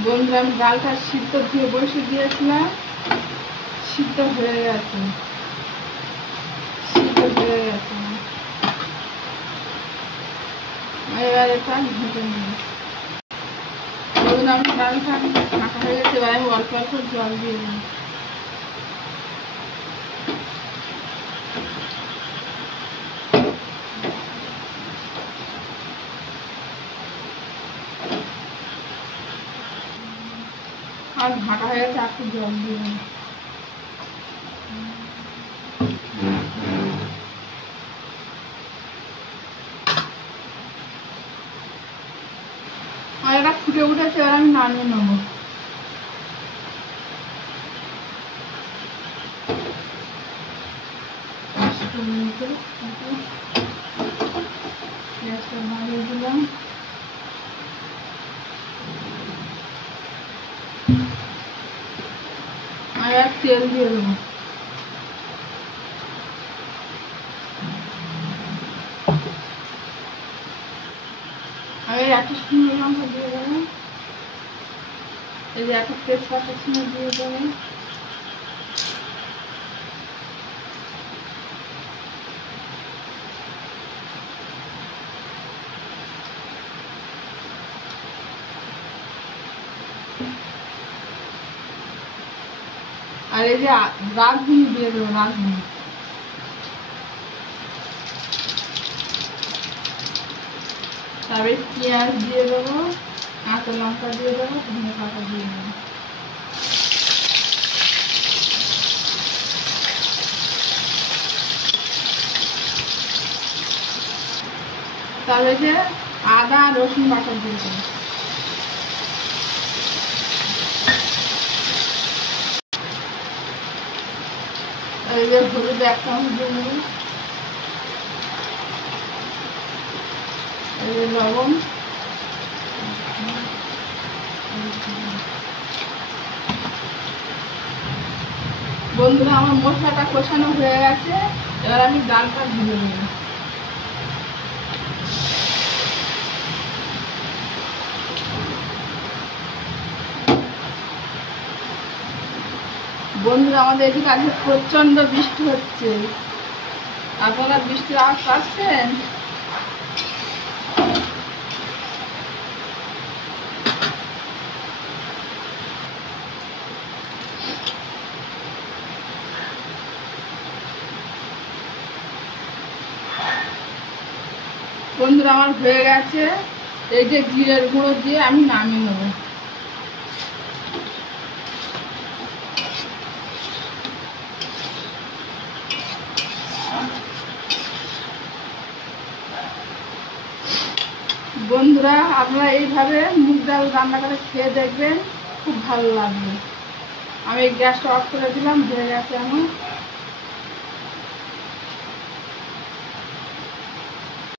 বন্ধুরা আমি ডালটা সিদ্ধ দিয়ে বসে দিয়েছিলাম, সিদ্ধ হয়ে গেছে, এবার এটা ভেজে নিই। বন্ধুরা আমি ডালটা ফাঁকা হয়ে গেছে, এবার আমি অল্প অল্প জল দিয়ে দিই। আর ঢাকা হয়ে গেছে, একটু জল দিয়ে দিই। আর এটা ফুটে উঠেছে, এবার আমি নামিয়ে নেবো। গ্যাসটা বাড়িয়ে দিলাম। আর এক তেল দিয়ে দেবো। আমি একটা শুকনো লঙ্কা দিয়ে দেবো, এই যে একটা তেজপাতা শুনে দিয়ে দেবো। আর এই যে রাঁধুনি দিয়ে দেবো, রাঁধুনি। তারপরে পেঁয়াজ দিয়ে দেবো, কাঁচা লঙ্কা দিয়ে দেবো, ধনে পাতা দিয়ে দেবো। তারপরে যে আদা রসুন বাটা দিয়ে দেবো। এই যে হলুদ 1 চামচ দিয়ে দেবো, এই যে লবণ। বন্ধুরা আমার মশলাটা কষানো হয়ে গেছে, এবার আমি ডালটা ভেজে নেব। বন্ধুরা আমাদের এদিকে আজকে প্রচন্ড বৃষ্টি হচ্ছে, আপনারা বৃষ্টির আওয়াজ পাচ্ছেন? বন্ধুরা আমার হয়ে গেছে, এই যে জিরের গুঁড়ো দিয়ে আমি নামিয়ে নেব। বন্ধুরা আপনারা এইভাবে মুগ ডাল রান্না করে খেয়ে দেখবেন, খুব ভালো লাগবে। আমি গ্যাসটা অফ করে দিলাম, হয়ে গেছে আমার।